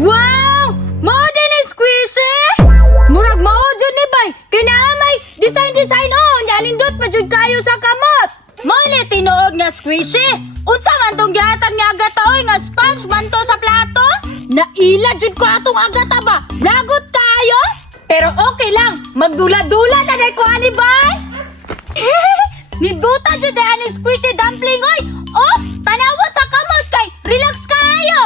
Wow! Mao din ni squishy! Murag mao jud ni bay. Kinaamay design nya nindot pa jud kayo sa kamot. Mao ni tinuod nga squishy. Unsa man tong gihatag nga agata oy nga sponge man to sa plato? Naila jud ko atong agata ba? Lagot kayo? Pero okay lang, magdula-dula na day ko ani bay. Niduta jud ani squishy dumpling oy. Oh, tanawa sa kamot kay relax kayo.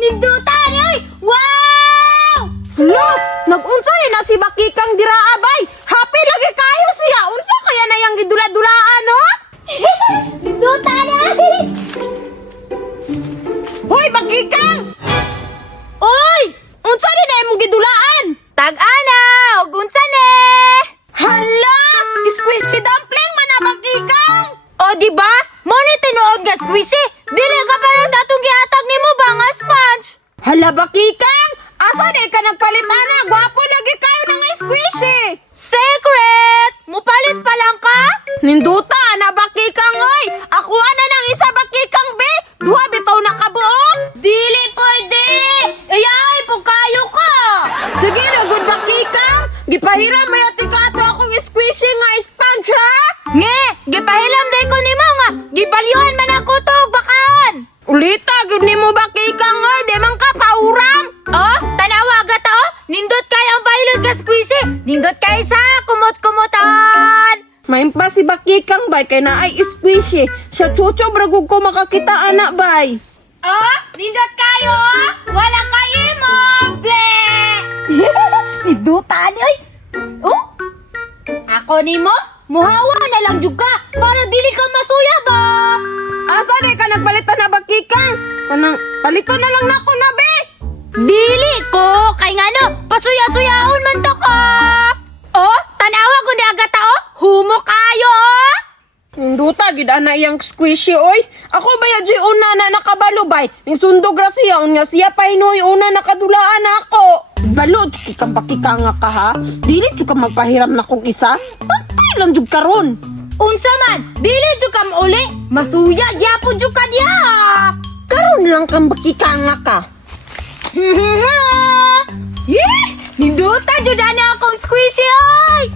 Niduta ni oy. Wow! Lo, nag-unsa ni na si Bakikang diraa bay. Happy lagi kayo siya. Unsa kaya na yang gidula-dulaan no? Niduta ni oy. Hoy Bakikang! Oy! Unsa ni na imong gidulaan? Tag-ana! Ug unsa ni? Hala! Squishy dumpling man na Bakikang! O di ba? Mo ni tinuod nga squishy. Dili ka para sa atong gihatag nimo ba nga sponge? Hala Bakikang! Asa di ka nagpalit ana? Gwapo lagi kayo ng squishy! Secret! Mupalit pa lang ka? Ninduta na Bakikang oy! Ako ana ng isa Bakikang be! Duha bitaw na kabuok! Dili pwede! Iyay po kayo ka! Sige na good Bakikang! Gipahiram may atika ato akong squishy nga sponge ha! Nge! Gipahilam day ko nimo nga! Gibalyuhan man ako to bakaon! Ulita, gud nimo Bakikang oy! Di man ka pauram! Oh, tanawa agata oh! Nindot kayo ang bailot ka squishy! Nindot kayo sa kumot-kumutan! Maimpa si Bakikang bay kay na ay squishy. Sa chucho bragog ko makakita anak bay. Oh, nindot kayo oh! Wala kayo mo! Ble! Niduta ni oy! Oh? Ako nimo? Muhawa na lang jud ka para dili ka masuya ba? Asa di ka nagpalitan na Bakikang? Kanang palito na lang nako na be. Dili ko! Kay ngano, pasuya-suyahon man to ko! Oh, tanawa ko ni agata oh! Humo kayo oh! Ninduta gid ana iyang squishy oy. Ako baya di una na nakabalo bay. Ning sundog ra siya unya siya pa hinoy una nakadulaan ako. Balod ka Bakikang nga ka ha. Dili jud ka magpahiram na kong isa. Pantay lang jud karon. Unsa man, dili jud ka mauli! Masuya gyapon jud ka diha! Karon lang kang Bakikang nga ka. Yeh! Ninduta jud ana akong squishy oy!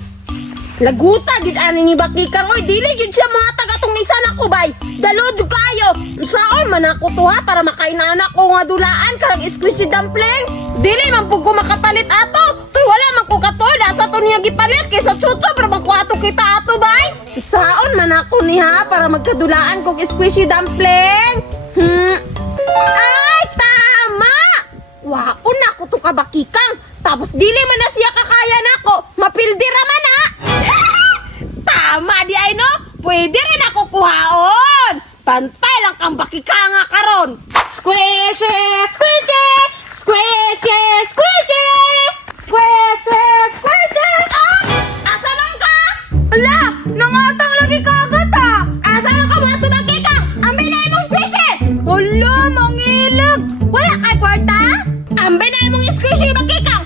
Laguta gid ani ni Bakikang oy dili gid siya matag atong isa nako bay. Dalod jud kayo. Saon man ako to ha para makainan ko nga dulaan karang squishy dumpling. Dili man pug ko makapalit ato. Kay wala man ko katoy sa to niya gipalit kaysa chutso para man ko ato kita ato bay. Saon man ako ni ha para magkadulaan kog squishy dumpling. Ay tama. Waon ako to ka Bakikang. Tapos dili man na siya kakaya nako. Mapildi ra man ha. Tama di ay no. Pwede rin ako kuhaon. Pantay lang kang Bakikang nga karon. Squishy! Squishy! Squishy! Squishy! Squishy! Squishy! Ah! Asa man ka? Ala! Nangatang lagi ka agad ah! Asa man ka mga Bakikang? Ang binay mong squishy. Hala! Mangilag! Wala kay kwarta? Ang binay mong squishy Bakikang.